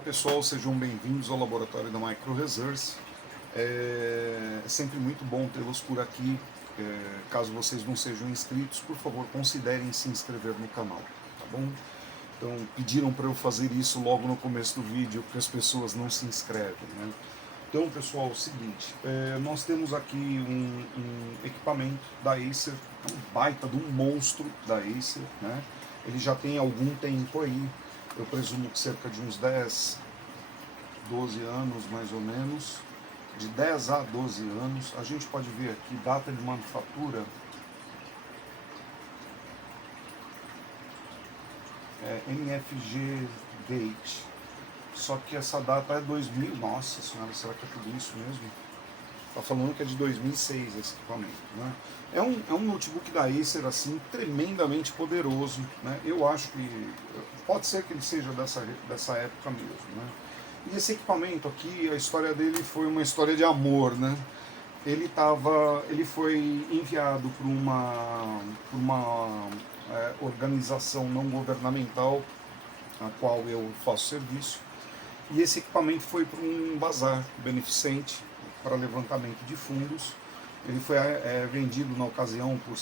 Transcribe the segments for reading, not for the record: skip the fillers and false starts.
Olá pessoal, sejam bem-vindos ao laboratório da Micro Resource. É sempre muito bom tê-los por aqui. Caso vocês não sejam inscritos, por favor considerem se inscrever no canal, tá bom? Então pediram para eu fazer isso logo no começo do vídeo, porque as pessoas não se inscrevem, né? Então pessoal, é o seguinte, nós temos aqui um equipamento da Acer, um baita de um monstro da Acer, né? Ele já tem algum tempo aí, eu presumo que cerca de uns 10, 12 anos mais ou menos, de 10 a 12 anos. A gente pode ver aqui data de manufatura, MFG Date, só que essa data é 2000, nossa senhora, será que é tudo isso mesmo? Está falando que é de 2006 esse equipamento, né? É um notebook da Acer assim tremendamente poderoso, né? Eu acho que pode ser que ele seja dessa época mesmo, né? E esse equipamento aqui, a história dele foi uma história de amor, né? Ele foi enviado por uma organização não governamental a qual eu faço serviço, e esse equipamento foi para um bazar beneficente para levantamento de fundos. Ele foi vendido na ocasião por R$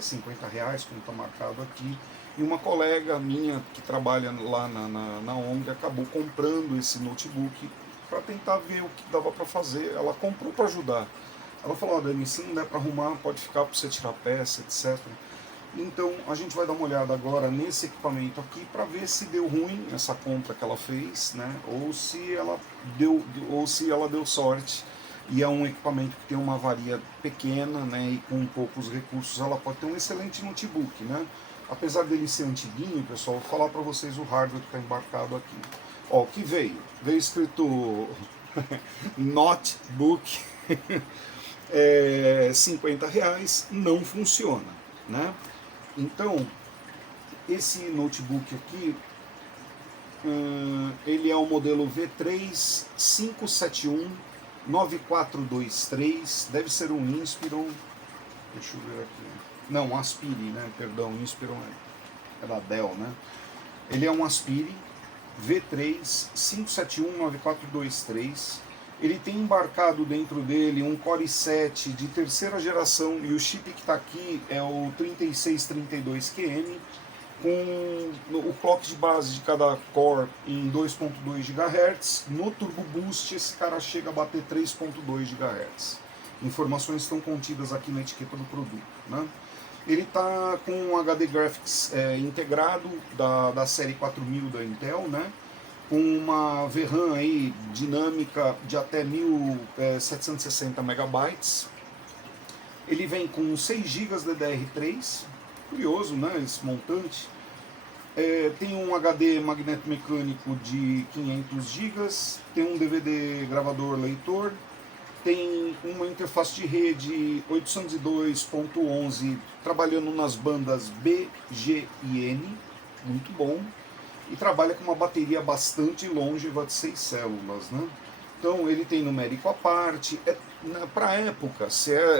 50, como está marcado aqui. E uma colega minha que trabalha lá na ONG acabou comprando esse notebook para tentar ver o que dava para fazer. Ela comprou para ajudar. Ela falou: Dani, se não der para arrumar, pode ficar para você tirar peça, etc. Então a gente vai dar uma olhada agora nesse equipamento aqui para ver se deu ruim essa compra que ela fez, né? Ou se ela deu sorte. E é um equipamento que tem uma avaria pequena, né? E com poucos recursos ela pode ter um excelente notebook, né? Apesar dele ser antiguinho, pessoal, vou falar para vocês o hardware que está embarcado aqui. Ó, o que veio escrito notebook R$ 50, não funciona, né? Então, esse notebook aqui, ele é o modelo V3 5719423, deve ser um Inspiron, deixa eu ver aqui, não, Aspire, né, perdão, Inspiron é da Dell, né? Ele é um Aspire V3 5719423. Ele tem embarcado dentro dele um Core i7 de terceira geração, e o chip que está aqui é o 3632QM, com o clock de base de cada core em 2.2 GHz. No Turbo Boost esse cara chega a bater 3.2 GHz. Informações estão contidas aqui na etiqueta do produto, né? Ele está com um HD Graphics integrado da série 4000 da Intel, né? Com uma VRAM aí dinâmica de até 1760 megabytes. Ele vem com 6 GB DDR3, curioso, né, esse montante. Tem um HD magneto-mecânico de 500 GB, tem um DVD gravador leitor, tem uma interface de rede 802.11 trabalhando nas bandas B, G e N, muito bom. E trabalha com uma bateria bastante longeva de 6 células, né? Então ele tem numérico à parte. Para a época,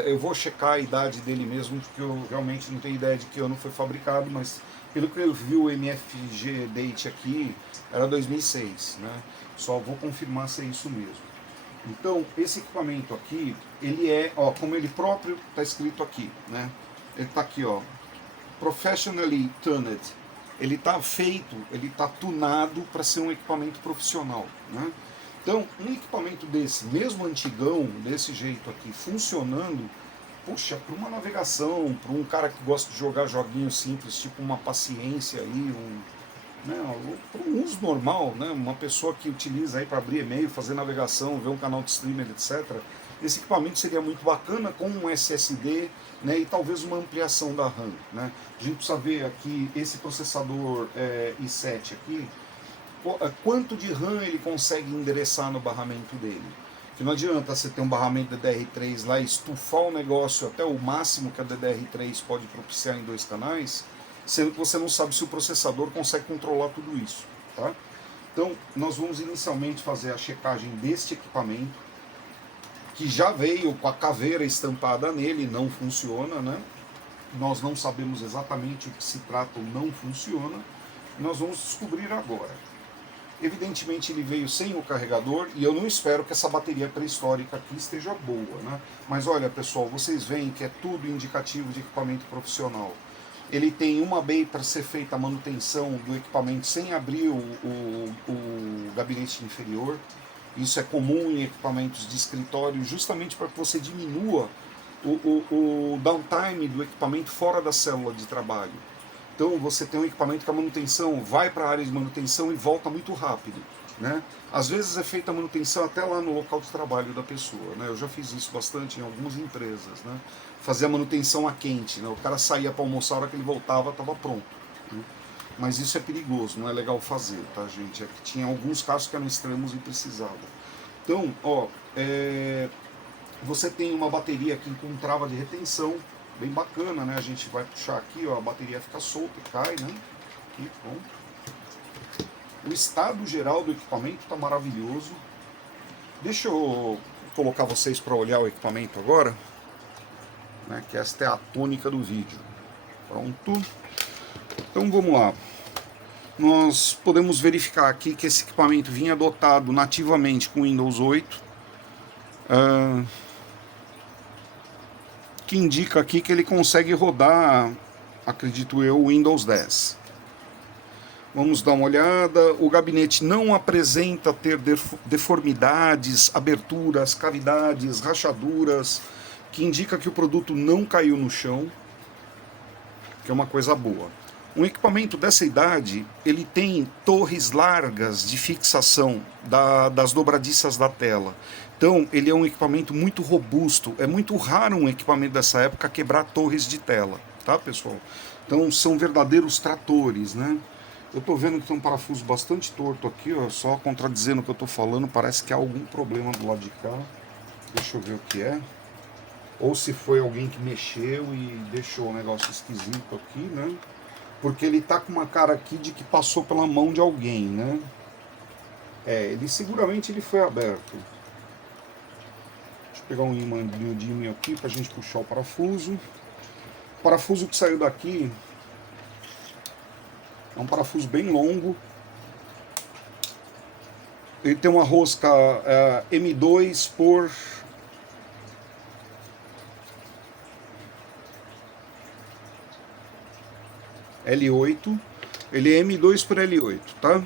eu vou checar a idade dele mesmo, porque eu realmente não tenho ideia de que ano foi fabricado, mas pelo que eu vi o MFG Date aqui, era 2006, né? Só vou confirmar se é isso mesmo. Então esse equipamento aqui, ele como ele próprio está escrito aqui, né? Ele está aqui, ó, Professionally Tuned. Ele está feito, ele está tunado para ser um equipamento profissional, né? Então, um equipamento desse, mesmo antigão, desse jeito aqui, funcionando, puxa, para uma navegação, para um cara que gosta de jogar joguinhos simples, tipo uma paciência aí, para um uso normal, né? Uma pessoa que utiliza aí para abrir e-mail, fazer navegação, ver um canal de streamer, etc. Esse equipamento seria muito bacana com um SSD, né, e talvez uma ampliação da RAM, né? A gente precisa ver aqui esse processador i7 aqui, quanto de RAM ele consegue endereçar no barramento dele. Que não adianta você ter um barramento DDR3 lá e estufar o negócio até o máximo que a DDR3 pode propiciar em 2 canais, sendo que você não sabe se o processador consegue controlar tudo isso, tá? Então, nós vamos inicialmente fazer a checagem deste equipamento, que já veio com a caveira estampada nele, não funciona, né? Nós não sabemos exatamente o que se trata ou não funciona, nós vamos descobrir agora. Evidentemente ele veio sem o carregador e eu não espero que essa bateria pré-histórica aqui esteja boa, né? Mas olha pessoal, vocês veem que é tudo indicativo de equipamento profissional. Ele tem uma bay para ser feita a manutenção do equipamento sem abrir o gabinete inferior. Isso é comum em equipamentos de escritório, justamente para que você diminua o downtime do equipamento fora da célula de trabalho. Então você tem um equipamento que a manutenção vai para a área de manutenção e volta muito rápido, né? Às vezes é feita a manutenção até lá no local de trabalho da pessoa, né? Eu já fiz isso bastante em algumas empresas, né? Fazer a manutenção a quente, né? O cara saía para almoçar, a hora que ele voltava estava pronto, né? Mas isso é perigoso, não é legal fazer, tá gente? É que tinha alguns casos que eram extremos e precisava. Então, ó, você tem uma bateria aqui com trava de retenção, bem bacana, né? A gente vai puxar aqui, ó, a bateria fica solta e cai, né? Aqui, pronto. O estado geral do equipamento está maravilhoso. Deixa eu colocar vocês para olhar o equipamento agora, né? Que esta é a tônica do vídeo. Pronto. Então vamos lá. Nós podemos verificar aqui que esse equipamento vinha dotado nativamente com Windows 8. Que indica aqui que ele consegue rodar, acredito eu, o Windows 10. Vamos dar uma olhada. O gabinete não apresenta ter deformidades, aberturas, cavidades, rachaduras, que indica que o produto não caiu no chão, que é uma coisa boa. Um equipamento dessa idade, ele tem torres largas de fixação das dobradiças da tela. Então, ele é um equipamento muito robusto. É muito raro um equipamento dessa época quebrar torres de tela, tá, pessoal? Então, são verdadeiros tratores, né? Eu tô vendo que tem um parafuso bastante torto aqui, ó, só contradizendo o que eu tô falando, parece que há algum problema do lado de cá. Deixa eu ver o que é. Ou se foi alguém que mexeu e deixou um negócio esquisito aqui, né? Porque ele tá com uma cara aqui de que passou pela mão de alguém, né? Ele seguramente ele foi aberto. Deixa eu pegar um imã miudinho aqui pra gente puxar o parafuso. O parafuso que saiu daqui é um parafuso bem longo. Ele tem uma rosca M2 por L8. Ele é M2 por L8, tá?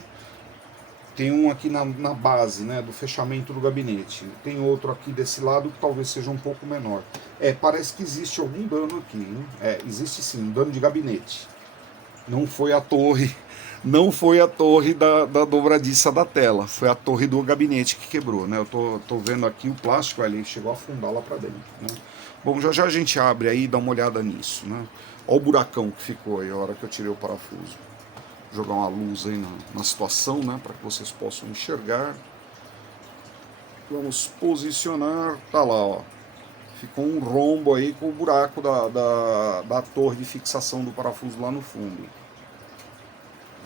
Tem um aqui na base, né, do fechamento do gabinete. Tem outro aqui desse lado que talvez seja um pouco menor. Parece que existe algum dano aqui, hein? Existe sim, um dano de gabinete. Não foi a torre, não foi a torre da dobradiça da tela, foi a torre do gabinete que quebrou, né? Eu tô vendo aqui o plástico ali, chegou a afundar lá para dentro, né? Bom, já já a gente abre aí e dá uma olhada nisso, né? Olha o buracão que ficou aí a hora que eu tirei o parafuso. Vou jogar uma luz aí na situação, né? Para que vocês possam enxergar. Vamos posicionar, tá lá, ó. Ficou um rombo aí com o buraco da torre de fixação do parafuso lá no fundo.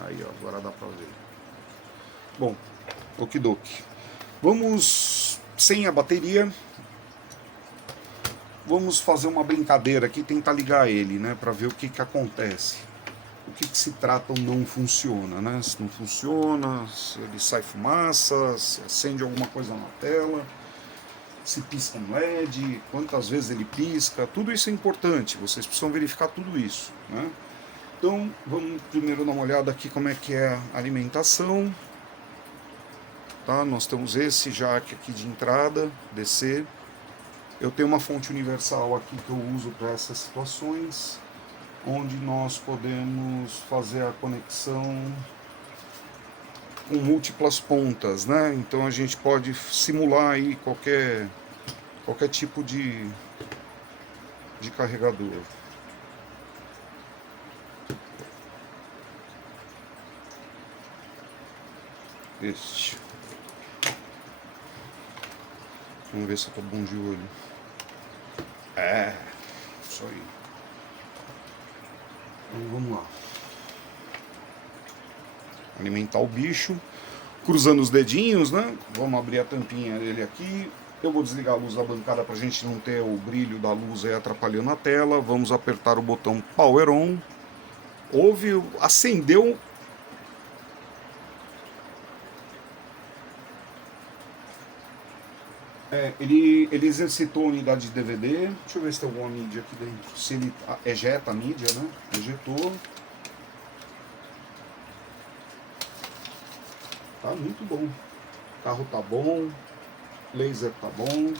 Aí, ó, agora dá pra ver. Bom, okidoki. Vamos, sem a bateria, vamos fazer uma brincadeira aqui, tentar ligar ele, né, pra ver o que acontece. O que se trata ou não funciona, né? Se não funciona, se ele sai fumaça, se acende alguma coisa na tela, se pisca um LED, quantas vezes ele pisca, tudo isso é importante, vocês precisam verificar tudo isso, né? Então, vamos primeiro dar uma olhada aqui como é que é a alimentação, tá? Nós temos esse jack aqui de entrada, DC, eu tenho uma fonte universal aqui que eu uso para essas situações, onde nós podemos fazer a conexão com múltiplas pontas, né? Então a gente pode simular aí qualquer tipo de carregador. Este. Vamos ver se eu tô bom de olho. Isso aí. Então vamos lá. Alimentar o bicho. Cruzando os dedinhos, né? Vamos abrir a tampinha dele aqui. Eu vou desligar a luz da bancada para a gente não ter o brilho da luz aí atrapalhando a tela. Vamos apertar o botão Power On. Acendeu. Ele exercitou a unidade de DVD. Deixa eu ver se tem alguma mídia aqui dentro. Se ele ejeta a mídia, né? Ejetou. Tá muito bom. O carro tá bom. Laser tá bom.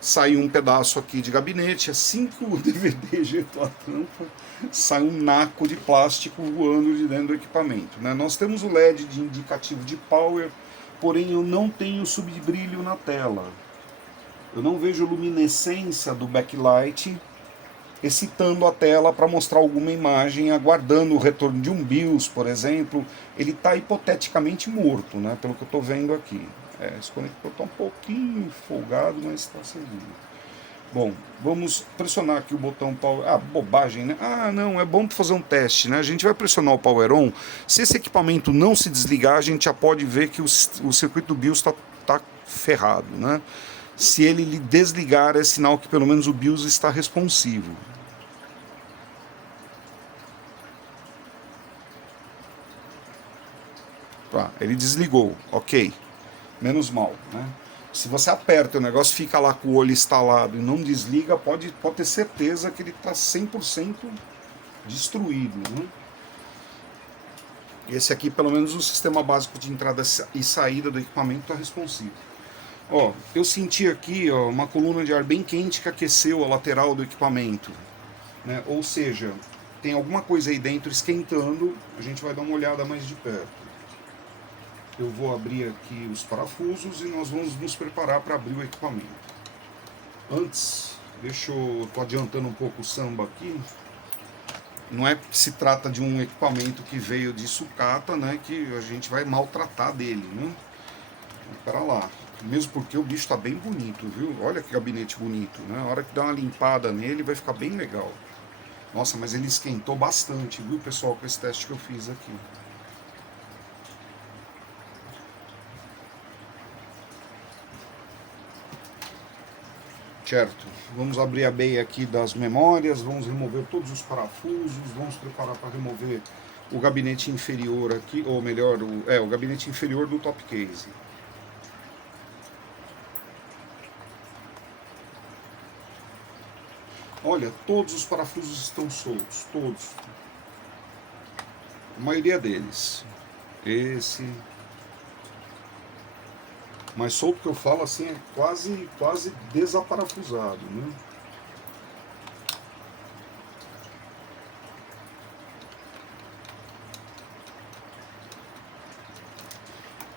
Saiu um pedaço aqui de gabinete. Assim que o DVD ejetou a tampa, sai um naco de plástico voando de dentro do equipamento, né? Nós temos o LED de indicativo de power, porém eu não tenho subbrilho na tela. Eu não vejo luminescência do backlight excitando a tela para mostrar alguma imagem, aguardando o retorno de um BIOS, por exemplo. Ele está hipoteticamente morto, né, pelo que eu estou vendo aqui. Esse conector está um pouquinho folgado, mas está servindo. Bom, vamos pressionar aqui o botão Power... Ah, bobagem, né? Ah, não, é bom para fazer um teste, né? A gente vai pressionar o Power On. Se esse equipamento não se desligar, a gente já pode ver que o circuito do BIOS está ferrado, né? Se ele desligar, é sinal que pelo menos o BIOS está responsivo. Tá, ele desligou, ok. Menos mal, né? Se você aperta e o negócio fica lá com o olho instalado e não desliga, pode ter certeza que ele está 100% destruído, né? Esse aqui, pelo menos, o sistema básico de entrada e saída do equipamento está responsivo. Ó, eu senti aqui, ó, uma coluna de ar bem quente que aqueceu a lateral do equipamento, né? Ou seja, tem alguma coisa aí dentro esquentando. A gente vai dar uma olhada mais de perto. Eu vou abrir aqui os parafusos e nós vamos nos preparar para abrir o equipamento. Antes, tô adiantando um pouco o samba aqui. Não é que se trata de um equipamento que veio de sucata, né, que a gente vai maltratar dele, né? Para lá. Mesmo porque o bicho está bem bonito, viu? Olha que gabinete bonito, né? A hora que dá uma limpada nele vai ficar bem legal. Nossa, mas ele esquentou bastante, viu, pessoal, com esse teste que eu fiz aqui. Certo, vamos abrir a beia aqui das memórias, vamos remover todos os parafusos, vamos preparar para remover o gabinete inferior aqui, ou melhor, o gabinete inferior do top case. Olha, todos os parafusos estão soltos, todos. A maioria deles. Esse... Mas solto que eu falo assim é quase desaparafusado, né?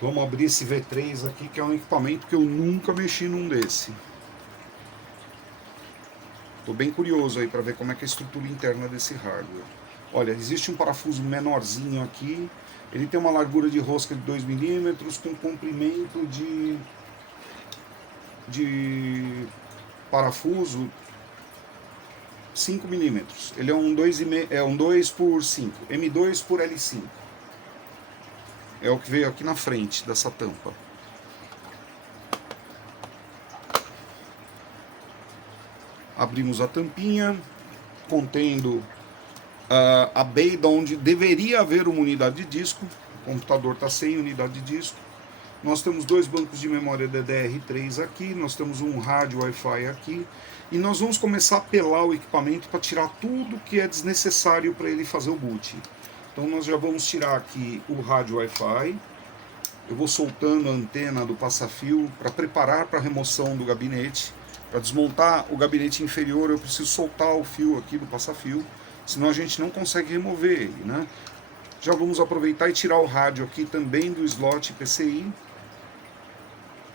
Vamos abrir esse V3 aqui, que é um equipamento que eu nunca mexi num desse. Estou bem curioso aí para ver como é que é a estrutura interna desse hardware. Olha, existe um parafuso menorzinho aqui. Ele tem uma largura de rosca de 2 mm com comprimento de parafuso 5 mm. Ele é um 2 por 5, M2 por L5. É o que veio aqui na frente dessa tampa. Abrimos a tampinha, contendo a beida onde deveria haver uma unidade de disco. O computador está sem unidade de disco. Nós temos dois bancos de memória DDR3 aqui, nós temos um rádio Wi-Fi aqui, e nós vamos começar a pelar o equipamento para tirar tudo que é desnecessário para ele fazer o boot. Então nós já vamos tirar aqui o rádio Wi-Fi. Eu vou soltando a antena do passa-fio para preparar para a remoção do gabinete. Para desmontar o gabinete inferior eu preciso soltar o fio aqui do passa-fio, senão a gente não consegue remover ele, né? Já vamos aproveitar e tirar o rádio aqui também do slot PCI.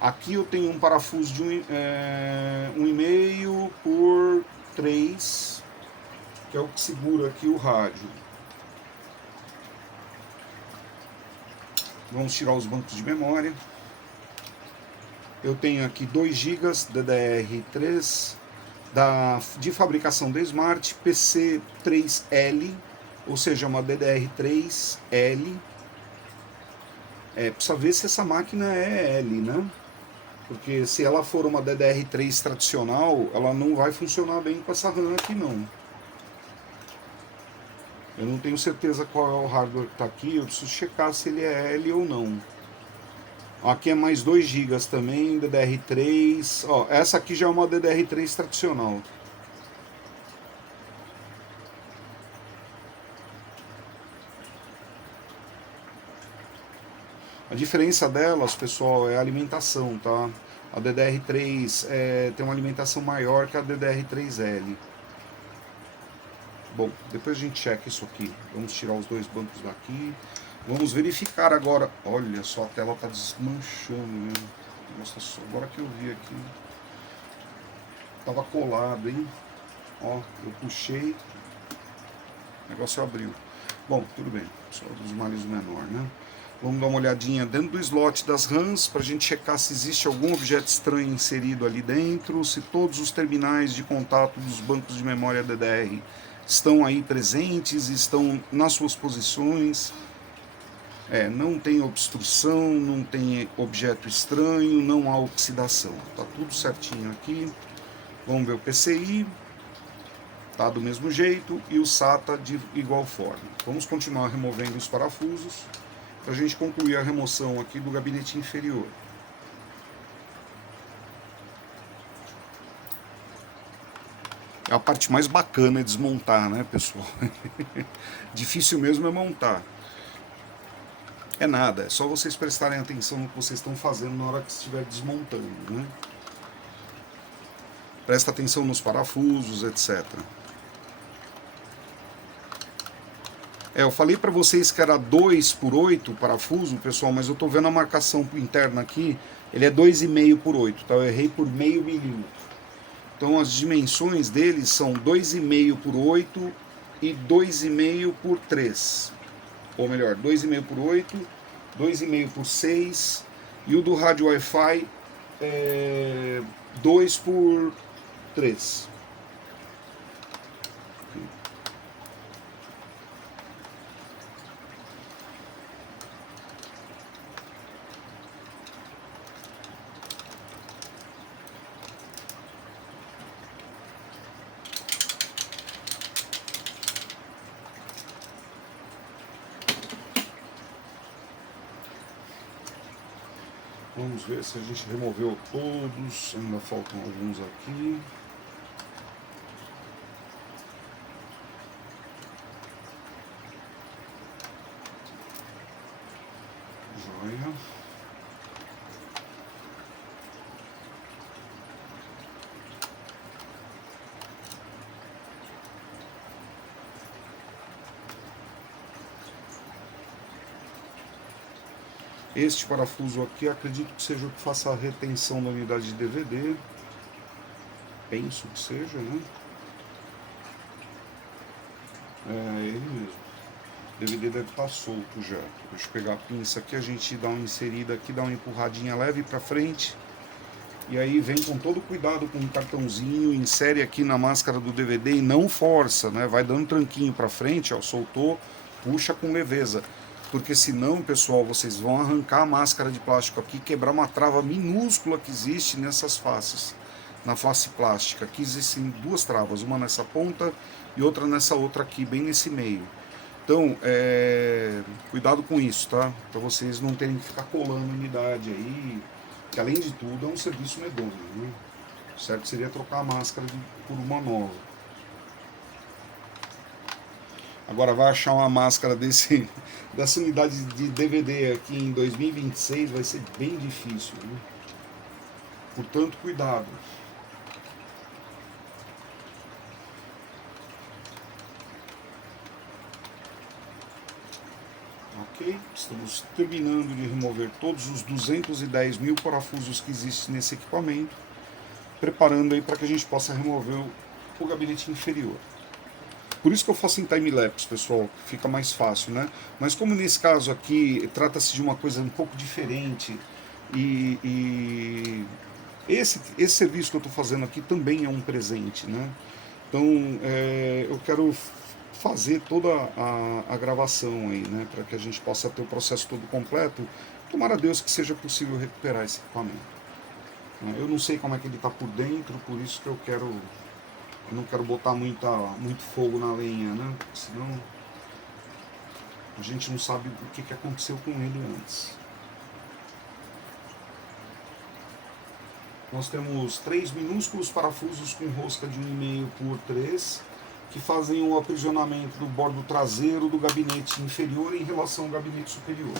Aqui eu tenho um parafuso de 1,5 por 3, que é o que segura aqui o rádio. Vamos tirar os bancos de memória. Eu tenho aqui 2 GB DDR3 de fabricação da Smart, PC3L, ou seja, uma DDR3L. Precisa ver se essa máquina é L, né? Porque se ela for uma DDR3 tradicional, ela não vai funcionar bem com essa RAM aqui não. Eu não tenho certeza qual é o hardware que está aqui, eu preciso checar se ele é L ou não. Aqui é mais 2 GB também, DDR3. Ó, essa aqui já é uma DDR3 tradicional. A diferença delas, pessoal, é a alimentação, tá? A DDR3 tem uma alimentação maior que a DDR3L. Bom, depois a gente checa isso aqui. Vamos tirar os dois bancos daqui. Vamos verificar agora. Olha só, a tela tá desmanchando mesmo. Nossa, só agora que eu vi aqui. Tava colado, hein? Ó, eu puxei. O negócio abriu. Bom, tudo bem. Só dos males menor, né? Vamos dar uma olhadinha dentro do slot das RAMs para a gente checar se existe algum objeto estranho inserido ali dentro, se todos os terminais de contato dos bancos de memória DDR estão aí presentes, estão nas suas posições. Não tem obstrução, não tem objeto estranho, não há oxidação. Tá tudo certinho aqui. Vamos ver o PCI. Tá do mesmo jeito e o SATA de igual forma. Vamos continuar removendo os parafusos para a gente concluir a remoção aqui do gabinete inferior. É a parte mais bacana é desmontar, né, pessoal? Difícil mesmo é montar. É nada, é só vocês prestarem atenção no que vocês estão fazendo na hora que estiver desmontando, né? Presta atenção nos parafusos, etc. Eu falei para vocês que era 2 por 8 parafuso, pessoal, mas eu estou vendo a marcação interna aqui, ele é 2,5 por 8, tá? Eu errei por meio milímetro. Então as dimensões deles são 2,5 por 8 e 2,5 por 3. Ou melhor, 2,5 por 8, 2,5 por 6, e o do rádio Wi-Fi é 2 por 3. Vamos ver se a gente removeu todos, ainda faltam alguns aqui. Joia. Este parafuso aqui, acredito que seja o que faça a retenção da unidade de DVD. Penso que seja, né? É ele mesmo. O DVD deve estar solto já. Deixa eu pegar a pinça aqui, a gente dá uma inserida aqui, dá uma empurradinha leve para frente. E aí vem com todo cuidado com um cartãozinho, insere aqui na máscara do DVD e não força, né? Vai dando tranquinho para frente, ó, soltou, puxa com leveza. Porque senão, pessoal, vocês vão arrancar a máscara de plástico aqui, quebrar uma trava minúscula que existe nessas faces. Na face plástica, aqui existem duas travas, uma nessa ponta e outra nessa outra aqui, bem nesse meio. Então, cuidado com isso, tá? Para vocês não terem que ficar colando unidade aí, que além de tudo é um serviço medonho, né? O certo seria trocar a máscara por uma nova. Agora vai achar uma máscara dessa unidade de DVD aqui em 2026 vai ser bem difícil, né? Portanto, cuidado. Ok? Estamos terminando de remover todos os 210 mil parafusos que existem nesse equipamento, preparando aí para que a gente possa remover o gabinete inferior. Por isso que eu faço em time-lapse, pessoal, fica mais fácil, né? Mas como nesse caso aqui trata-se de uma coisa um pouco diferente e esse serviço que eu estou fazendo aqui também é um presente, né? Então eu quero fazer toda a gravação aí, né? Para que a gente possa ter o processo todo completo. Tomara a Deus que seja possível recuperar esse equipamento. Eu não sei como é que ele está por dentro, por isso que eu não quero botar muito fogo na lenha, né? Porque senão a gente não sabe o que aconteceu com ele antes. Nós temos 3 minúsculos parafusos com rosca de 1,5 por 3, que fazem o aprisionamento do bordo traseiro do gabinete inferior em relação ao gabinete superior.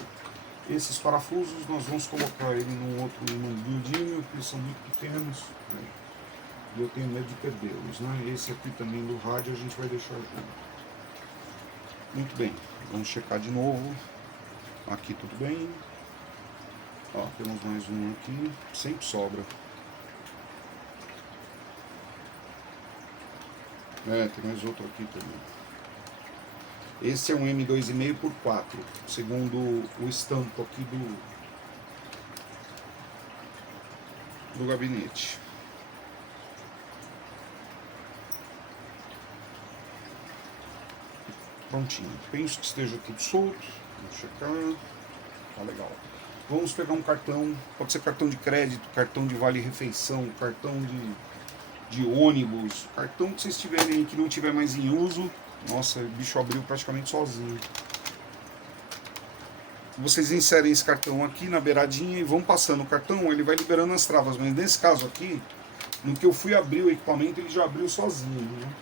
Esses parafusos nós vamos colocar ele num outro miudinho, porque são muito pequenos, né? E eu tenho medo de perdê-los, né? Esse aqui também do rádio a gente vai deixar junto. Muito bem, vamos checar de novo. Aqui tudo bem. Ó, temos mais um aqui, sempre sobra. Tem mais outro aqui também. Esse é um M2,5 por 4, segundo o estampo aqui do gabinete. Prontinho. Penso que esteja tudo solto. Vamos checar. Tá legal. Vamos pegar um cartão. Pode ser cartão de crédito, cartão de vale-refeição, cartão de ônibus, cartão que vocês tiverem aí que não tiver mais em uso. Nossa, o bicho abriu praticamente sozinho. Vocês inserem esse cartão aqui na beiradinha e vão passando o cartão, ele vai liberando as travas. Mas nesse caso aqui, no que eu fui abrir o equipamento, ele já abriu sozinho, né?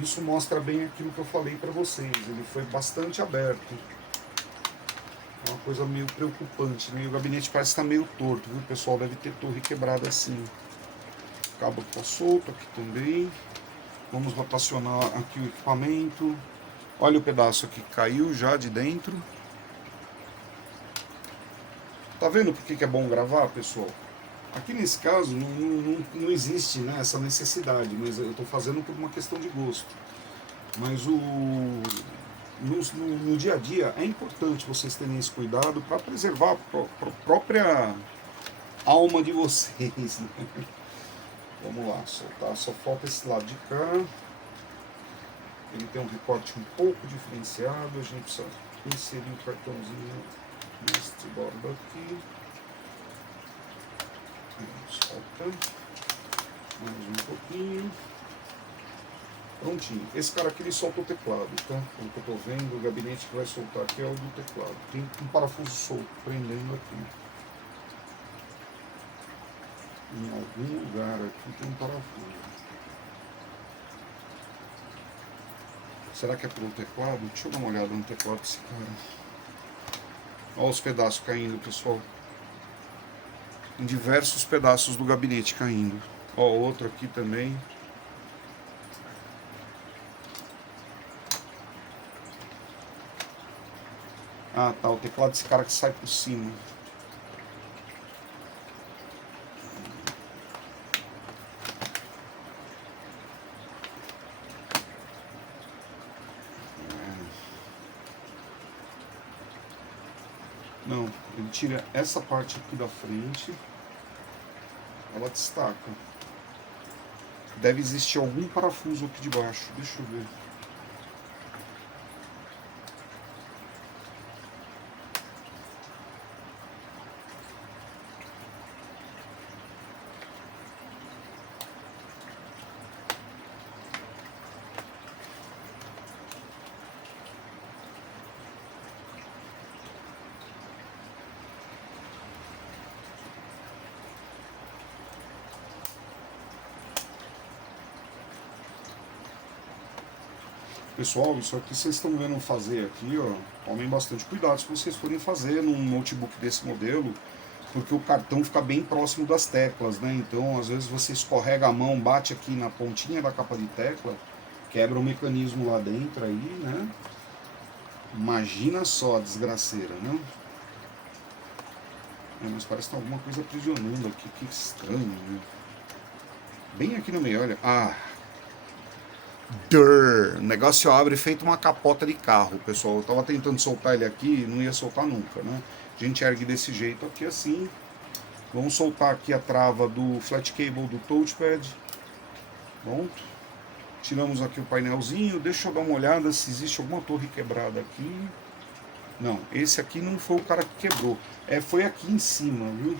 Isso mostra bem aquilo que eu falei para vocês. Ele foi bastante aberto. É uma coisa meio preocupante, né? E o gabinete parece estar meio torto, viu? O pessoal deve ter torre quebrada assim. O cabo está solto aqui também. Vamos rotacionar aqui o equipamento. Olha o pedaço aqui que caiu já de dentro. Tá vendo por que é bom gravar, pessoal? Aqui nesse caso não existe, né, essa necessidade, mas eu estou fazendo por uma questão de gosto. Mas no dia a dia é importante vocês terem esse cuidado para preservar a própria alma de vocês, né? Vamos lá, soltar, só falta esse lado de cá. Ele tem um recorte um pouco diferenciado, a gente precisa inserir o cartãozinho neste bordo aqui. Solta. Mais um pouquinho. Prontinho. Esse cara aqui ele solta o teclado, tá? Pelo que eu tô vendo, o gabinete que vai soltar aqui é o do teclado. Tem um parafuso solto prendendo aqui. Em algum lugar aqui tem um parafuso. Será que é pelo teclado? Deixa eu dar uma olhada no teclado desse cara. Olha os pedaços caindo, pessoal. Em diversos pedaços do gabinete caindo. Ó, outro aqui também. Ah, tá, o teclado desse cara que sai por cima. Não, ele tira essa parte aqui da frente. Ela destaca. Deve existir algum parafuso aqui de baixo. Deixa eu ver. Pessoal, isso aqui vocês estão vendo fazer aqui, ó, tomem bastante cuidado se vocês forem fazer num notebook desse modelo, porque o cartão fica bem próximo das teclas, né? Então, às vezes você escorrega a mão, bate aqui na pontinha da capa de tecla, quebra o mecanismo lá dentro aí, né? Imagina só a desgraceira, né? Mas parece que tem alguma coisa aprisionando aqui, que estranho, né? Bem aqui no meio, olha. Ah! O negócio abre feito uma capota de carro, pessoal. Eu tava tentando soltar ele aqui e não ia soltar nunca, né? A gente ergue desse jeito aqui assim. Vamos soltar aqui a trava do flat cable do touchpad. Pronto. Tiramos aqui o painelzinho. Deixa eu dar uma olhada se existe alguma torre quebrada aqui. Não, esse aqui não foi o cara que quebrou. Foi aqui em cima, viu?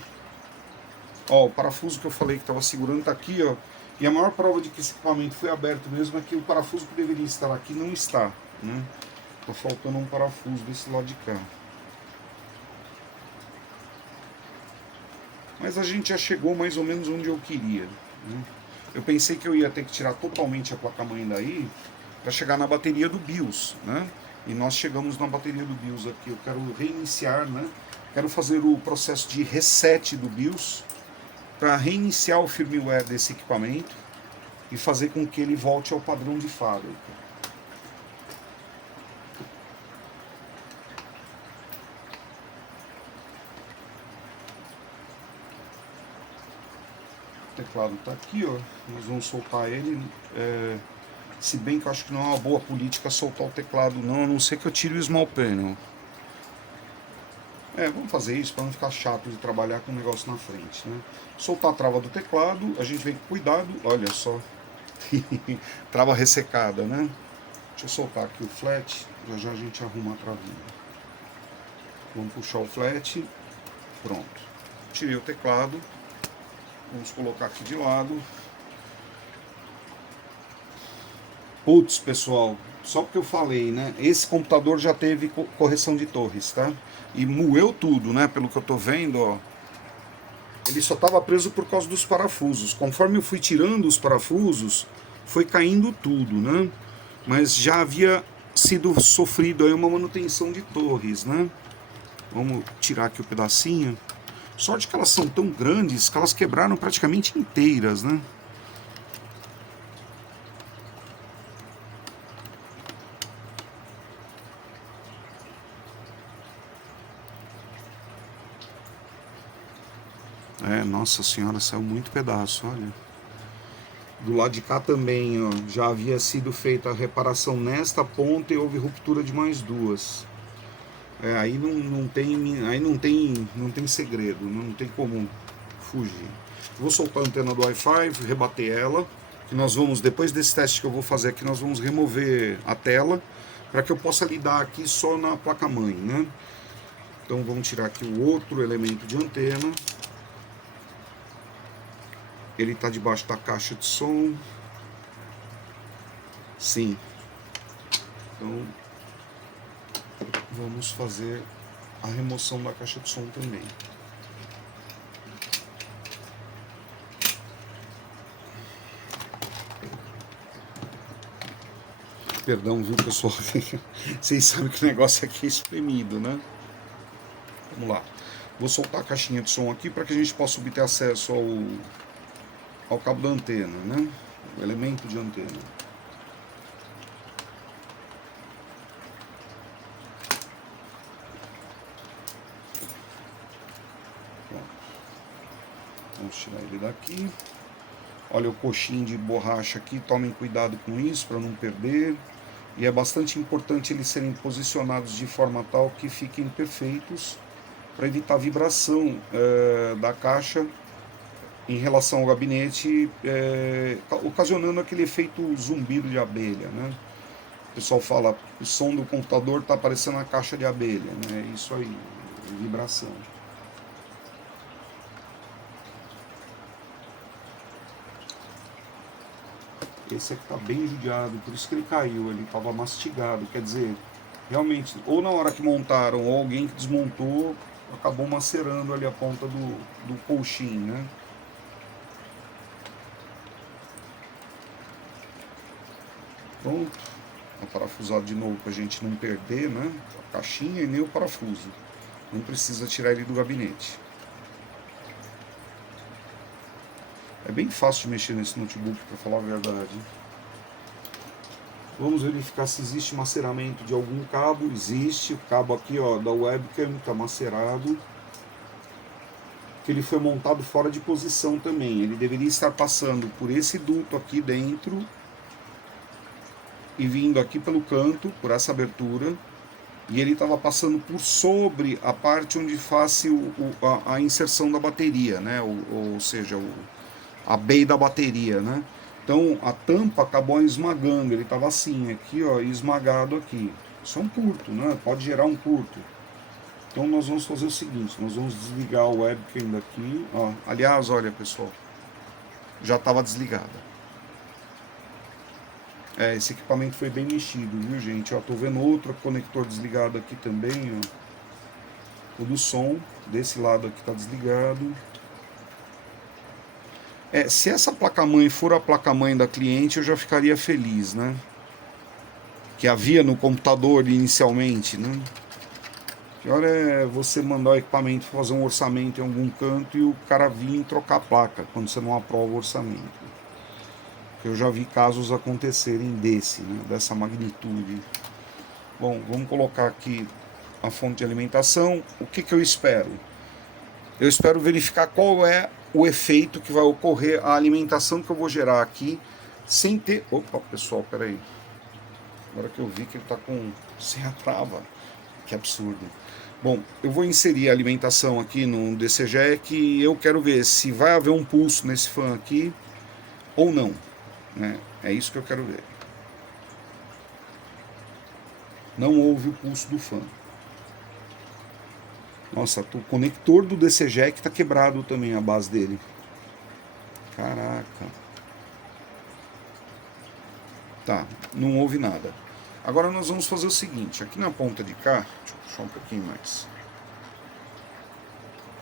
Ó, o parafuso que eu falei que tava segurando tá aqui, ó. E a maior prova de que esse equipamento foi aberto mesmo é que o parafuso que deveria estar aqui não está, né? Tá faltando um parafuso desse lado de cá. mas a gente já chegou mais ou menos onde eu queria, né? Eu pensei que eu ia ter que tirar totalmente a placa-mãe daí para chegar na bateria do BIOS, né? E nós chegamos na bateria do BIOS aqui. Eu quero reiniciar, né? Quero fazer o processo de reset do BIOS para reiniciar o firmware desse equipamento e fazer com que ele volte ao padrão de fábrica. O teclado está aqui, ó. Nós vamos soltar ele. Se bem que eu acho que não é uma boa política soltar o teclado, não, a não ser que eu tire o Small Panel. Vamos fazer isso para não ficar chato de trabalhar com o negócio na frente, né? Soltar a trava do teclado, a gente vem com cuidado, olha só. Trava ressecada, né? Deixa eu soltar aqui o flat, já já a gente arruma a travinha. Vamos puxar o flat, pronto. Tirei o teclado, vamos colocar aqui de lado. Putz, pessoal, só porque eu falei, né? Esse computador já teve correção de torres, tá? E moeu tudo, né? Pelo que eu tô vendo, ó. Ele só estava preso por causa dos parafusos. Conforme eu fui tirando os parafusos, foi caindo tudo, né? Mas já havia sido sofrido aí uma manutenção de torres, né? Vamos tirar aqui o pedacinho. Sorte que elas são tão grandes que elas quebraram praticamente inteiras, né? Nossa senhora, saiu muito pedaço, olha. Do lado de cá também, ó, já havia sido feita a reparação nesta ponta e houve ruptura de mais duas. Aí não tem segredo, não tem como fugir. Vou soltar a antena do Wi-Fi, rebater ela, que nós vamos, depois desse teste que eu vou fazer aqui, nós vamos remover a tela, para que eu possa lidar aqui só na placa-mãe, né? Então vamos tirar aqui o outro elemento de antena. Ele está debaixo da caixa de som. Sim. Então, vamos fazer a remoção da caixa de som também. Perdão, viu, pessoal? Vocês sabem que o negócio aqui é espremido, né? Vamos lá. Vou soltar a caixinha de som aqui para que a gente possa obter acesso ao cabo da antena, né? O elemento de antena. Vamos tirar ele daqui. Olha o coxinho de borracha aqui, tomem cuidado com isso para não perder. E é bastante importante eles serem posicionados de forma tal que fiquem perfeitos para evitar a vibração da caixa em relação ao gabinete, ocasionando aquele efeito zumbido de abelha, né? O pessoal fala, o som do computador está parecendo a caixa de abelha, né? Isso aí, vibração. Esse aqui está bem judiado, por isso que ele caiu, ele estava mastigado, quer dizer, realmente, ou na hora que montaram, ou alguém que desmontou, acabou macerando ali a ponta do colchinho, né? Pronto, é parafusado de novo para a gente não perder, né? A caixinha e nem o parafuso. Não precisa tirar ele do gabinete. É bem fácil de mexer nesse notebook, para falar a verdade. Vamos verificar se existe maceramento de algum cabo. Existe, o cabo aqui, ó, da webcam está macerado. Que ele foi montado fora de posição também. Ele deveria estar passando por esse duto aqui dentro e vindo aqui pelo canto, por essa abertura, e ele estava passando por sobre a parte onde faz a inserção da bateria, né? Ou seja, a bay da bateria, né? Então a tampa acabou esmagando, ele estava assim, aqui, ó, esmagado aqui. Isso é um curto, né? Pode gerar um curto. Então nós vamos fazer o seguinte, nós vamos desligar o webcam daqui, ó. Aliás, olha, pessoal, já estava desligada. Esse equipamento foi bem mexido, viu, gente? Ó, tô vendo outro conector desligado aqui também, ó. O do som, desse lado aqui tá desligado. Se essa placa-mãe for a placa-mãe da cliente, eu já ficaria feliz, né? Que havia no computador inicialmente, né? Pior é você mandar o equipamento fazer um orçamento em algum canto e o cara vir trocar a placa quando você não aprova o orçamento. Eu já vi casos acontecerem né? Dessa magnitude. Bom, vamos colocar aqui a fonte de alimentação. O que eu espero? Eu espero verificar qual é o efeito que vai ocorrer, a alimentação que eu vou gerar aqui, sem ter... Opa, pessoal, peraí. Agora que eu vi que ele está sem a trava. Que absurdo. Bom, eu vou inserir a alimentação aqui no DCJEC e eu quero ver se vai haver um pulso nesse fan aqui ou não. Né? É isso que eu quero ver. Não houve o pulso do fan. Nossa, o conector do DCJEC está quebrado também, a base dele. Caraca. Tá, não houve nada. Agora nós vamos fazer o seguinte, aqui na ponta de cá, deixa eu puxar um pouquinho mais.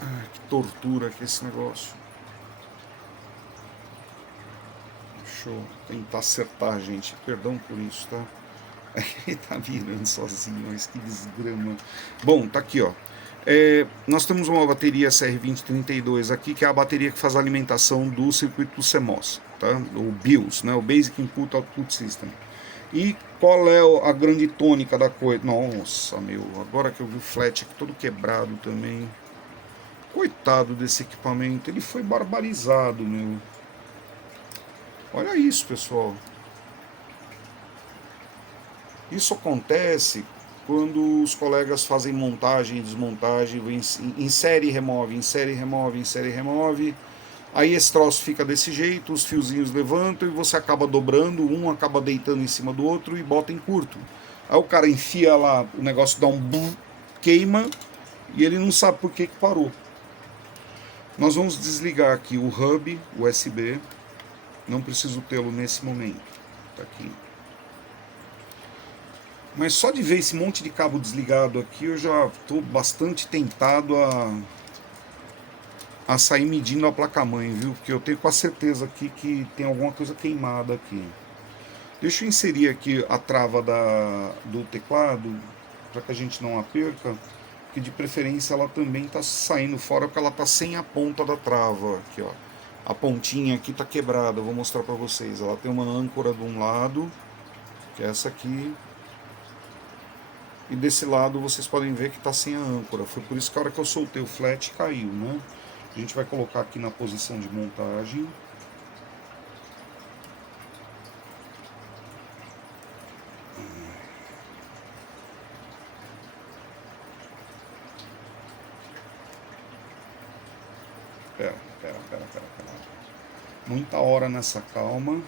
Ah, que tortura que é esse negócio. Deixa eu tentar acertar, gente. Perdão por isso, tá? Ele tá virando sozinho, mas que desgrama. Bom, tá aqui, ó. Nós temos uma bateria CR2032 aqui, que é a bateria que faz a alimentação do circuito CMOS, tá? O BIOS, né? O Basic Input Output System. E qual é a grande tônica da coisa? Nossa, meu, agora que eu vi o flat aqui todo quebrado também. Coitado desse equipamento, ele foi barbarizado, meu. Olha isso, pessoal. Isso acontece quando os colegas fazem montagem e desmontagem, insere e remove, insere e remove, insere e remove. Aí esse troço fica desse jeito, os fiozinhos levantam e você acaba dobrando, um acaba deitando em cima do outro e bota em curto. Aí o cara enfia lá, o negócio dá um bum, queima e ele não sabe por que parou. Nós vamos desligar aqui o hub USB, não preciso tê-lo nesse momento, tá aqui. Mas só de ver esse monte de cabo desligado aqui, eu já estou bastante tentado a sair medindo a placa-mãe, viu? Porque eu tenho quase certeza aqui que tem alguma coisa queimada aqui. Deixa eu inserir aqui a trava do teclado, para que a gente não a perca, que de preferência ela também está saindo fora, porque ela está sem a ponta da trava. Aqui, ó. A pontinha aqui está quebrada, eu vou mostrar para vocês. Ela tem uma âncora de um lado, que é essa aqui. E desse lado vocês podem ver que está sem a âncora. Foi por isso que a hora que eu soltei o flat caiu, né? A gente vai colocar aqui na posição de montagem. Pera. Muita hora nessa calma.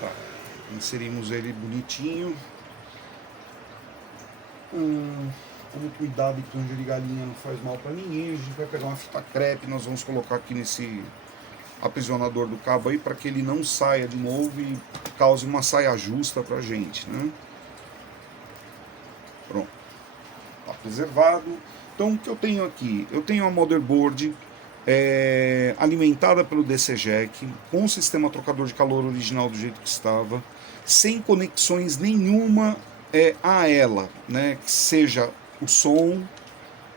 Tá. Inserimos ele bonitinho. Como cuidado e canja de galinha não faz mal para ninguém, a gente vai pegar uma fita crepe, nós vamos colocar aqui nesse aprisionador do cabo aí para que ele não saia de novo e cause uma saia justa pra gente, né? Pronto, tá preservado. Então o que eu tenho aqui? Eu tenho uma motherboard alimentada pelo DCJEC, com o sistema trocador de calor original do jeito que estava, sem conexões nenhuma a ela, né? Que seja o som,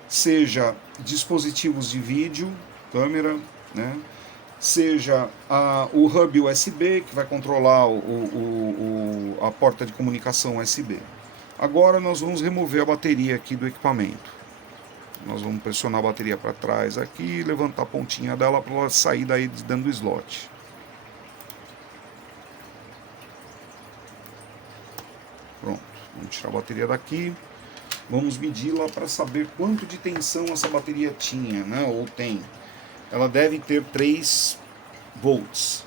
seja dispositivos de vídeo, câmera, né? Seja o hub USB, que vai controlar a porta de comunicação USB. Agora nós vamos remover a bateria aqui do equipamento. Nós vamos pressionar a bateria para trás aqui, levantar a pontinha dela para ela sair daí dentro do slot. Pronto, vamos tirar a bateria daqui. Vamos medi-la para saber quanto de tensão essa bateria tinha, né, ou tem. Ela deve ter 3 volts.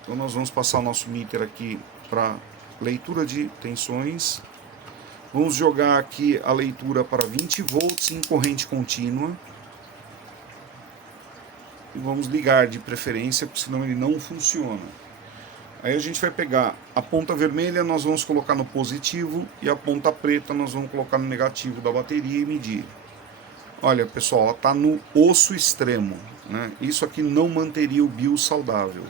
Então nós vamos passar o nosso meter aqui para leitura de tensões. Vamos jogar aqui a leitura para 20 volts em corrente contínua. E vamos ligar de preferência, porque senão ele não funciona. Aí a gente vai pegar a ponta vermelha, nós vamos colocar no positivo, e a ponta preta nós vamos colocar no negativo da bateria e medir. Olha, pessoal, ela está no osso extremo, né? Isso aqui não manteria o BIOS saudável.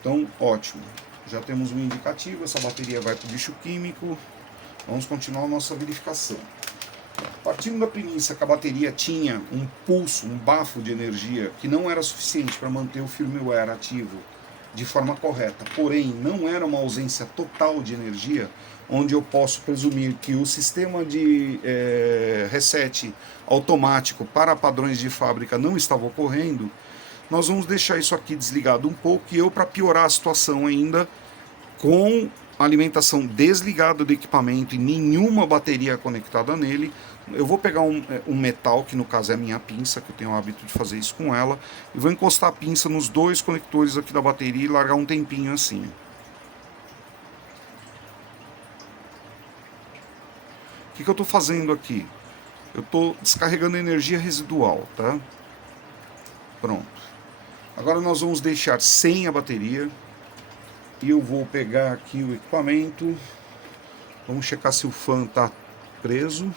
Então, ótimo. Já temos um indicativo, essa bateria vai para o lixo químico. Vamos continuar a nossa verificação. Partindo da premissa que a bateria tinha um pulso, um bafo de energia que não era suficiente para manter o firmware ativo de forma correta, porém não era uma ausência total de energia, onde eu posso presumir que o sistema de reset automático para padrões de fábrica não estava ocorrendo, nós vamos deixar isso aqui desligado um pouco, e eu, para piorar a situação ainda, com a alimentação desligada do equipamento e nenhuma bateria conectada nele, eu vou pegar um metal, que no caso é a minha pinça, que eu tenho o hábito de fazer isso com ela, e vou encostar a pinça nos dois conectores aqui da bateria e largar um tempinho assim. O que eu estou fazendo aqui? Eu estou descarregando energia residual, tá? Pronto. Agora nós vamos deixar sem a bateria, e eu vou pegar aqui o equipamento, vamos checar se o fan está preso.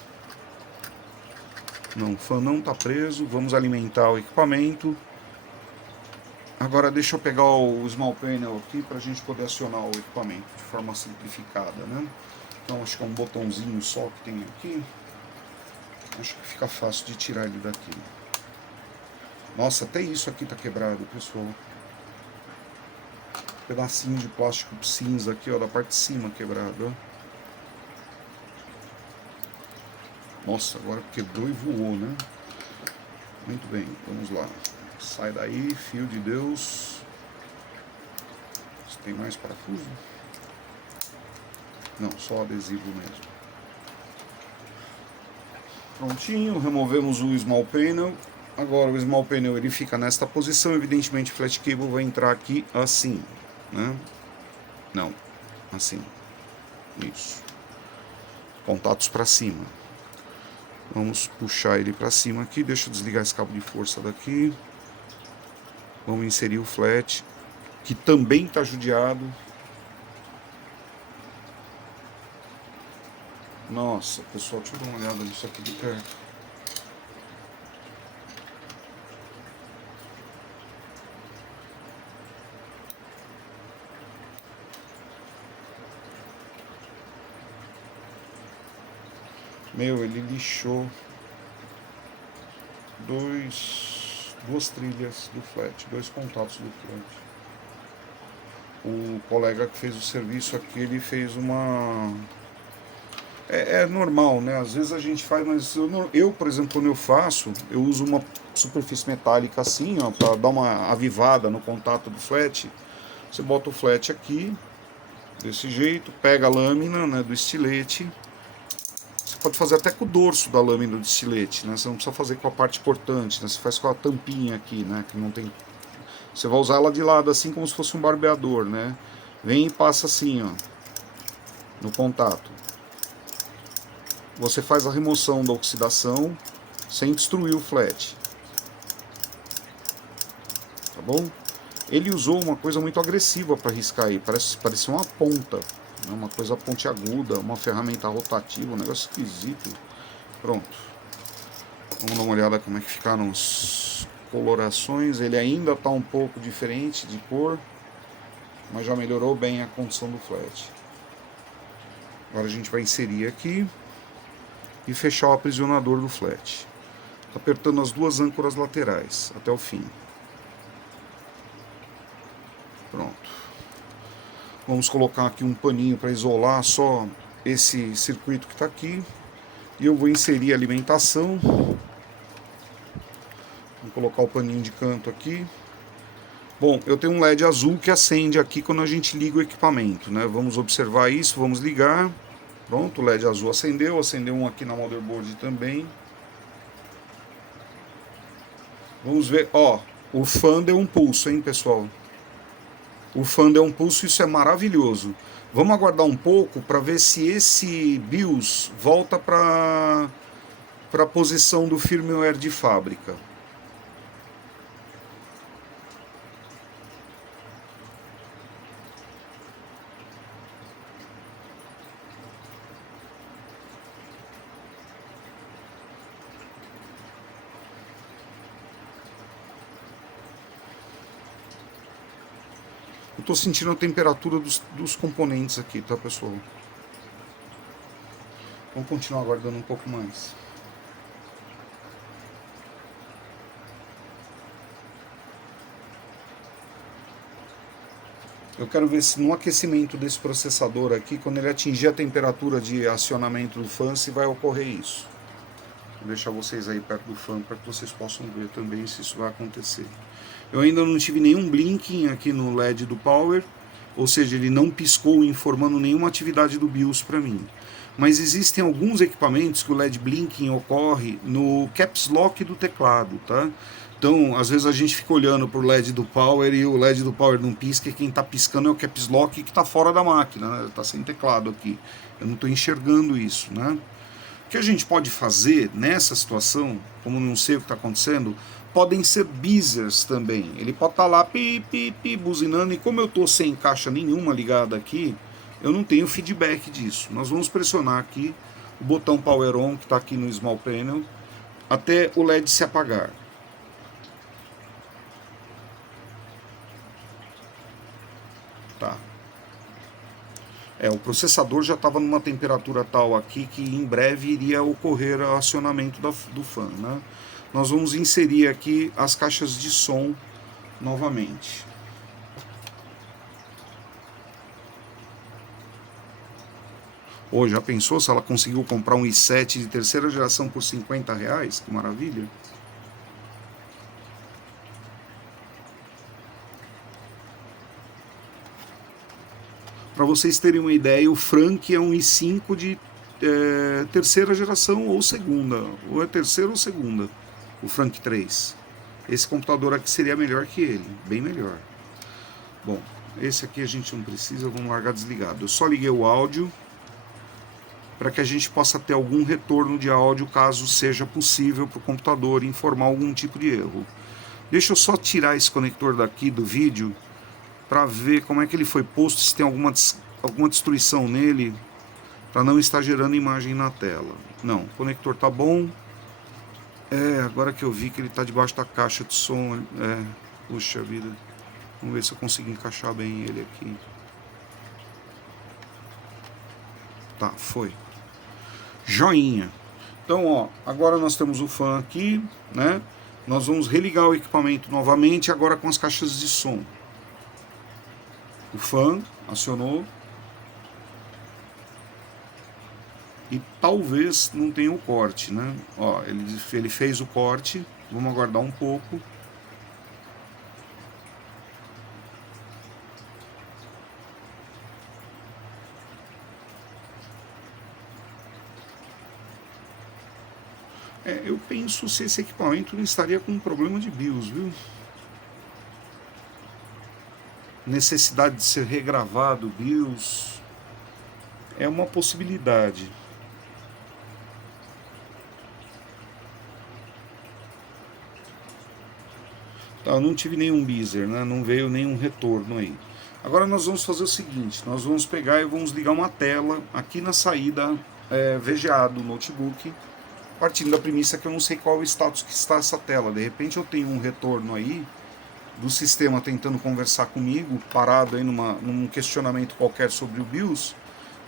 Não, o fan não está preso, vamos alimentar o equipamento. Agora deixa eu pegar o Small Panel aqui para a gente poder acionar o equipamento de forma simplificada, né? Então acho que é um botãozinho só que tem aqui, acho que fica fácil de tirar ele daqui. Nossa, até isso aqui está quebrado, pessoal. Pedacinho de plástico cinza aqui, ó, da parte de cima quebrado, ó. Nossa, agora quebrou e voou, né? Muito bem, vamos lá. Sai daí, fio de Deus. Tem mais parafuso? Não, só adesivo mesmo. Prontinho, removemos o Small Panel. Agora o Small Panel ele fica nesta posição. Evidentemente o flat cable vai entrar aqui assim, né? Não, assim. Isso. Contatos para cima. Vamos puxar ele para cima aqui. Deixa eu desligar esse cabo de força daqui. Vamos inserir o flat, que também está judiado. Nossa, pessoal, deixa eu dar uma olhada nisso aqui de perto. Meu, ele lixou duas trilhas do flat, dois contatos do flat. O colega que fez o serviço aqui, ele fez uma... É normal, né? Às vezes a gente faz, mas eu, por exemplo, quando eu faço, eu uso uma superfície metálica assim, ó, para dar uma avivada no contato do flat. Você bota o flat aqui, desse jeito, pega a lâmina, né, do estilete. Você pode fazer até com o dorso da lâmina do estilete, né? Você não precisa fazer com a parte cortante, né? Você faz com a tampinha aqui, né? Que não tem... Você vai usar ela de lado assim como se fosse um barbeador, né? Vem e passa assim, ó, no contato. Você faz a remoção da oxidação sem destruir o flat. Tá bom? Ele usou uma coisa muito agressiva para riscar aí, parecia uma ponta, né? Uma coisa pontiaguda, uma ferramenta rotativa, um negócio esquisito. Pronto. Vamos dar uma olhada como é que ficaram as colorações. Ele ainda está um pouco diferente de cor, mas já melhorou bem a condição do flat. Agora a gente vai inserir aqui e fechar o aprisionador do flat, apertando as duas âncoras laterais até o fim. Pronto. Vamos colocar aqui um paninho para isolar só esse circuito que está aqui. E eu vou inserir a alimentação. Vou colocar o paninho de canto aqui. Bom, eu tenho um LED azul que acende aqui quando a gente liga o equipamento, né? Vamos observar isso, vamos ligar. Pronto, o LED azul acendeu um aqui na motherboard também. Vamos ver, ó, o fan deu um pulso, hein, pessoal? O fan deu um pulso, isso é maravilhoso. Vamos aguardar um pouco para ver se esse BIOS volta para a posição do firmware de fábrica. estou sentindo a temperatura dos componentes aqui, tá, pessoal? Vamos continuar aguardando um pouco mais. Eu quero ver se no aquecimento desse processador aqui, quando ele atingir a temperatura de acionamento do fan, se vai ocorrer isso. Vou deixar vocês aí perto do fan para que vocês possam ver também se isso vai acontecer. Eu ainda não tive nenhum blinking aqui no LED do Power, ou seja, ele não piscou informando nenhuma atividade do BIOS para mim. Mas existem alguns equipamentos que o LED blinking ocorre no caps lock do teclado, tá? Então, às vezes a gente fica olhando para o LED do Power e o LED do Power não pisca, e quem está piscando é o caps lock que está fora da máquina, né? Está sem teclado aqui. Eu não estou enxergando isso, né? O que a gente pode fazer nessa situação, como não sei o que está acontecendo, podem ser buzzers também. Ele pode estar lá pi, pi, pi, buzinando, e como eu estou sem caixa nenhuma ligada aqui, eu não tenho feedback disso. Nós vamos pressionar aqui o botão Power On, que está aqui no Small Panel, até o LED se apagar. Tá. O processador já estava numa temperatura tal aqui que em breve iria ocorrer o acionamento do fan, né? Nós vamos inserir aqui as caixas de som novamente. Já pensou se ela conseguiu comprar um i7 de terceira geração por R$50? Que maravilha! Para vocês terem uma ideia, o Frank é um i5 de terceira geração ou segunda, ou é terceira ou segunda, o Frank 3. Esse computador aqui seria melhor que ele, bem melhor. Bom, esse aqui a gente não precisa, vamos largar desligado. Eu só liguei o áudio para que a gente possa ter algum retorno de áudio caso seja possível para o computador informar algum tipo de erro. Deixa eu só tirar esse conector daqui do vídeo para ver como é que ele foi posto, se tem alguma destruição nele, para não estar gerando imagem na tela. Não, o conector tá bom. Agora que eu vi que ele está debaixo da caixa de som, puxa vida. Vamos ver se eu consigo encaixar bem ele aqui. Tá, foi. Joinha. Então, agora nós temos o fan aqui, né? Nós vamos religar o equipamento novamente, agora com as caixas de som. O fan acionou. E talvez não tenha o corte, né? Ele fez o corte. Vamos aguardar um pouco. Eu penso se esse equipamento não estaria com um problema de BIOS, viu? Necessidade de ser regravado o BIOS é uma possibilidade. Tá, eu não tive nenhum buzzer, né? Não veio nenhum retorno aí. Agora nós vamos fazer o seguinte, nós vamos pegar e vamos ligar uma tela aqui na saída VGA do notebook, partindo da premissa que eu não sei qual é o status que está essa tela. De repente eu tenho um retorno aí do sistema tentando conversar comigo, parado aí num questionamento qualquer sobre o BIOS,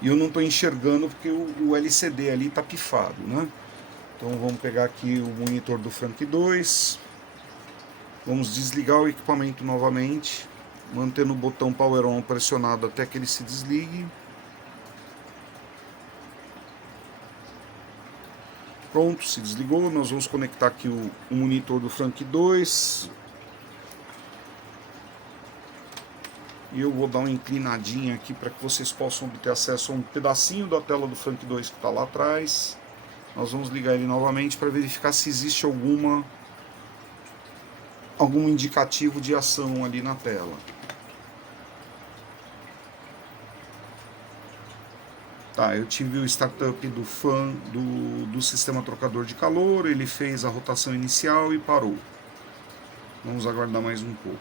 e eu não estou enxergando porque o LCD ali está pifado, né? Então vamos pegar aqui o monitor do Frank 2, vamos desligar o equipamento novamente, mantendo o botão Power On pressionado até que ele se desligue. Pronto, se desligou. Nós vamos conectar aqui o monitor do Frank 2. E eu vou dar uma inclinadinha aqui para que vocês possam obter acesso a um pedacinho da tela do Frank 2 que está lá atrás. Nós vamos ligar ele novamente para verificar se existe algum indicativo de ação ali na tela. Tá, eu tive o startup do fan do sistema trocador de calor, ele fez a rotação inicial e parou. Vamos aguardar mais um pouco.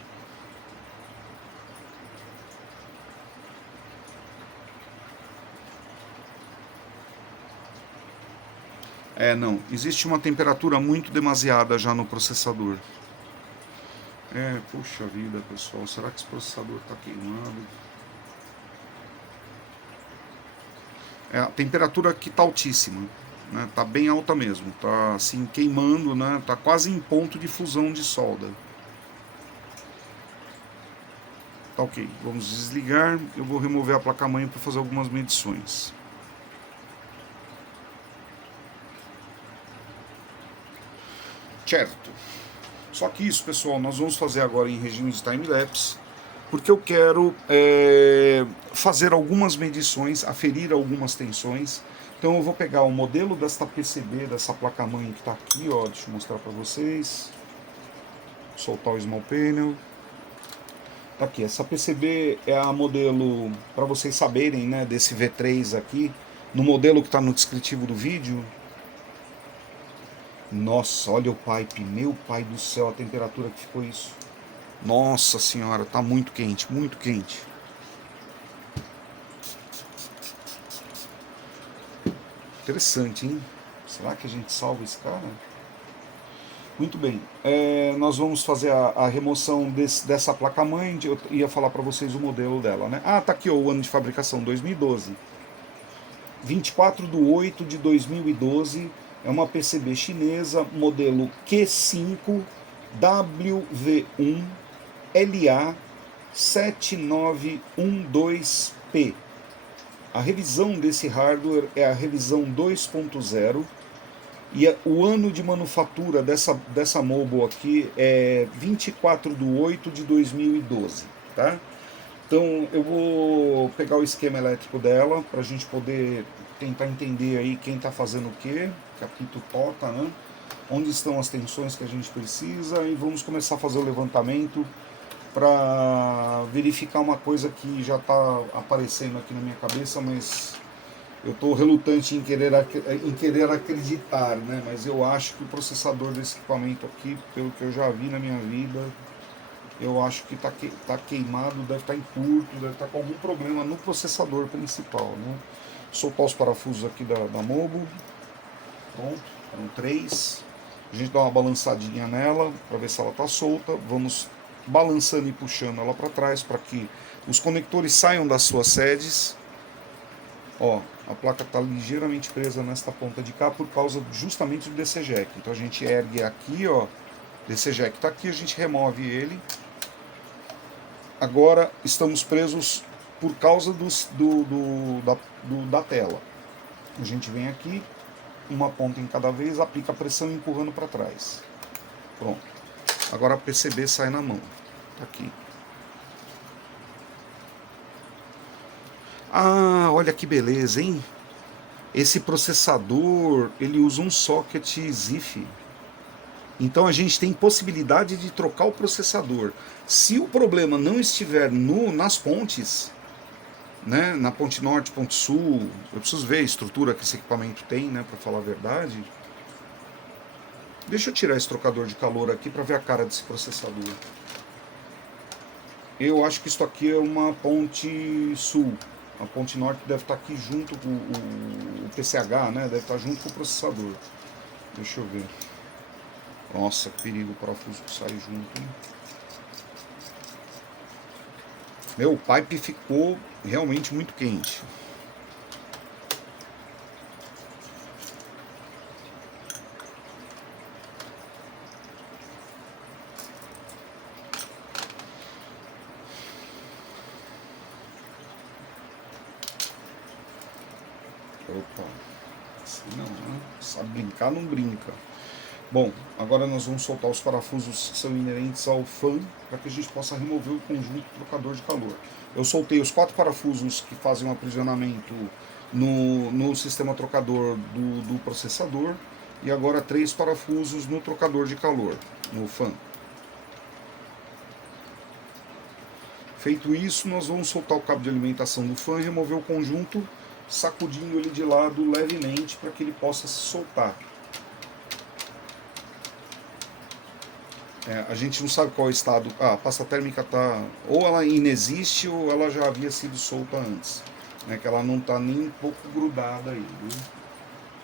Não, existe uma temperatura muito demasiada já no processador. Puxa vida, pessoal, será que esse processador está queimado? A temperatura aqui está altíssima, né? Tá bem alta mesmo, tá assim queimando, né? Tá quase em ponto de fusão de solda. Tá ok, vamos desligar. Eu vou remover a placa-mãe para fazer algumas medições. Certo. Só que isso, pessoal, nós vamos fazer agora em regime de time-lapse, porque eu quero fazer algumas medições, aferir algumas tensões. Então eu vou pegar o modelo desta PCB, dessa placa-mãe que está aqui, ó, deixa eu mostrar para vocês. Soltar o small panel. Tá aqui, essa PCB é a modelo, para vocês saberem, né, desse V3 aqui, no modelo que está no descritivo do vídeo. Nossa, olha o pipe, meu pai do céu, a temperatura que ficou isso. Nossa senhora, tá muito quente, muito quente. Interessante, hein? Será que a gente salva esse cara? Muito bem, nós vamos fazer a remoção dessa placa-mãe. Eu ia falar para vocês o modelo dela, né? Ah, tá aqui ó, o ano de fabricação, 2012. 24/8/2012. É uma PCB chinesa, modelo Q5 WV1 LA 7912P. A revisão desse hardware é a revisão 2.0 e o ano de manufatura dessa mobile aqui é 24/8/2012, tá? Então eu vou pegar o esquema elétrico dela para a gente poder tentar entender aí quem está fazendo o que apito toca, né? Onde estão as tensões que a gente precisa e vamos começar a fazer o levantamento para verificar uma coisa que já está aparecendo aqui na minha cabeça, mas eu estou relutante em querer acreditar, né? Mas eu acho que o processador desse equipamento aqui, pelo que eu já vi na minha vida, eu acho que tá queimado, deve estar impurto, deve estar com algum problema no processador principal, né? Soltar os parafusos aqui da Mobo. Pronto, eram 3. A gente dá uma balançadinha nela para ver se ela está solta. Vamos balançando e puxando ela para trás para que os conectores saiam das suas sedes. Ó, a placa está ligeiramente presa nesta ponta de cá por causa justamente do DC Jack. Então a gente ergue aqui, ó, DC Jack está aqui, a gente remove ele. Agora estamos presos por causa da tela. A gente vem aqui, uma ponta em cada vez, aplica a pressão empurrando para trás. Pronto. Agora a PCB sai na mão. Tá aqui. Ah, olha que beleza, hein? Esse processador, ele usa um socket ZIF. Então a gente tem possibilidade de trocar o processador. Se o problema não estiver nas pontes, né, na ponte norte, ponte sul, eu preciso ver a estrutura que esse equipamento tem, né, para falar a verdade. Deixa eu tirar esse trocador de calor aqui para ver a cara desse processador. Eu acho que isso aqui é uma ponte sul. A ponte norte deve estar aqui junto com o PCH, né? Deve estar junto com o processador. Deixa eu ver. Nossa, que perigo o parafuso que sai junto, hein? Meu, o pipe ficou realmente muito quente. Opa, assim não, né? Sabe brincar, não brinca. Bom, agora nós vamos soltar os parafusos que são inerentes ao fan para que a gente possa remover o conjunto trocador de calor. Eu soltei os 4 parafusos que fazem o aprisionamento no sistema trocador do processador e agora 3 parafusos no trocador de calor, no fan. Feito isso, nós vamos soltar o cabo de alimentação do fan e remover o conjunto, sacudindo ele de lado levemente para que ele possa se soltar. A gente não sabe qual é o estado. A pasta térmica está, ou ela inexiste ou ela já havia sido solta antes, né, que ela não está nem um pouco grudada aí, né?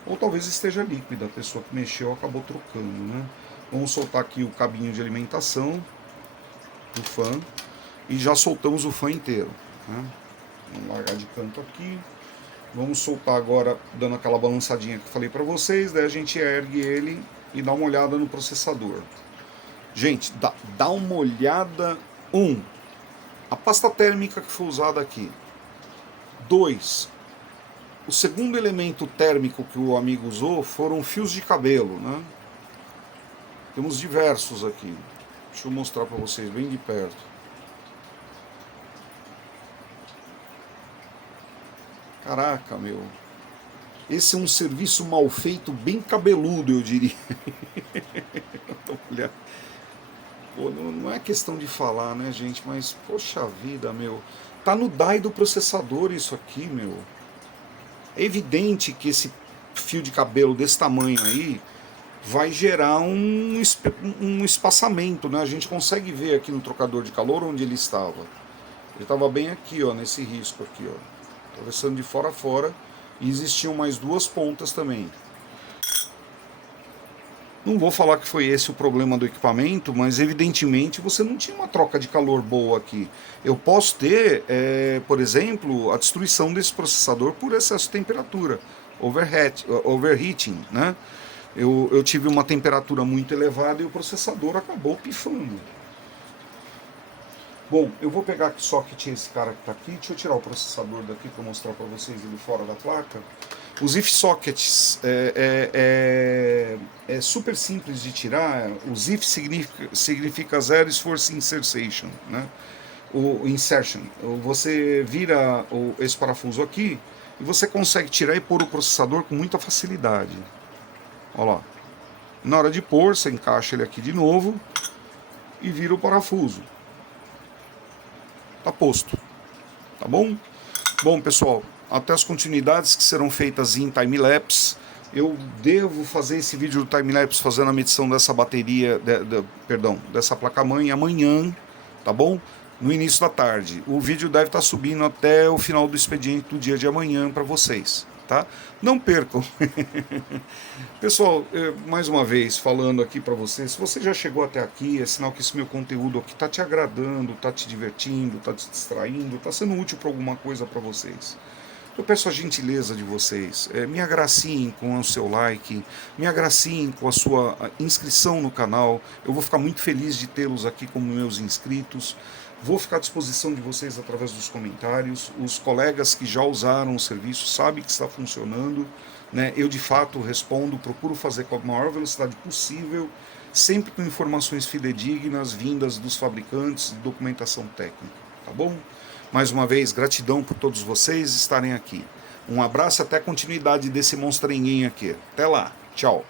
Ou talvez esteja líquida, a pessoa que mexeu acabou trocando, né? Vamos soltar aqui o cabinho de alimentação. do fã e já soltamos o fã inteiro, né? Vamos largar de canto aqui. Vamos soltar agora, dando aquela balançadinha que eu falei para vocês, daí a gente ergue ele e dá uma olhada no processador. Gente, dá uma olhada. A pasta térmica que foi usada aqui. 2, o segundo elemento térmico que o amigo usou foram fios de cabelo, né? Temos diversos aqui. Deixa eu mostrar para vocês bem de perto. Caraca, meu. Esse é um serviço mal feito, bem cabeludo, eu diria. Olha. Pô, não é questão de falar, né, gente? Mas, poxa vida, meu. Tá no die do processador isso aqui, meu. É evidente que esse fio de cabelo desse tamanho aí vai gerar um espaçamento, né? A gente consegue ver aqui no trocador de calor onde ele estava. Ele estava bem aqui, ó, nesse risco aqui, ó. Atravessando de fora a fora, e existiam mais 2 pontas também. Não vou falar que foi esse o problema do equipamento, mas evidentemente você não tinha uma troca de calor boa aqui. Eu posso ter, por exemplo, a destruição desse processador por excesso de temperatura, overheating, né? Eu tive uma temperatura muito elevada e o processador acabou pifando. Bom, eu vou pegar aqui só que tinha esse cara que está aqui. Deixa eu tirar o processador daqui para mostrar para vocês ele fora da placa. Os if sockets é super simples de tirar. Os if significa zero force insertion, né? O insertion. Você vira esse parafuso aqui e você consegue tirar e pôr o processador com muita facilidade. Olha lá. Na hora de pôr, você encaixa ele aqui de novo e vira o parafuso. Tá posto, tá bom? Bom, pessoal, até as continuidades que serão feitas em time-lapse. Eu devo fazer esse vídeo do time-lapse fazendo a medição dessa bateria, dessa placa-mãe amanhã, tá bom? No início da tarde. O vídeo deve estar subindo até o final do expediente do dia de amanhã para vocês, tá? Não percam. Pessoal, mais uma vez falando aqui para vocês, se você já chegou até aqui, é sinal que esse meu conteúdo aqui tá te agradando, tá te divertindo, tá te distraindo, tá sendo útil para alguma coisa para vocês. Eu peço a gentileza de vocês, me agraciem com o seu like, me agraciem com a sua inscrição no canal. Eu vou ficar muito feliz de tê-los aqui como meus inscritos. Vou ficar à disposição de vocês através dos comentários. Os colegas que já usaram o serviço sabem que está funcionando, né? Eu de fato respondo, procuro fazer com a maior velocidade possível, sempre com informações fidedignas vindas dos fabricantes e documentação técnica, tá bom? Mais uma vez, gratidão por todos vocês estarem aqui. Um abraço, até a continuidade desse monstrenguinho aqui. Até lá, tchau.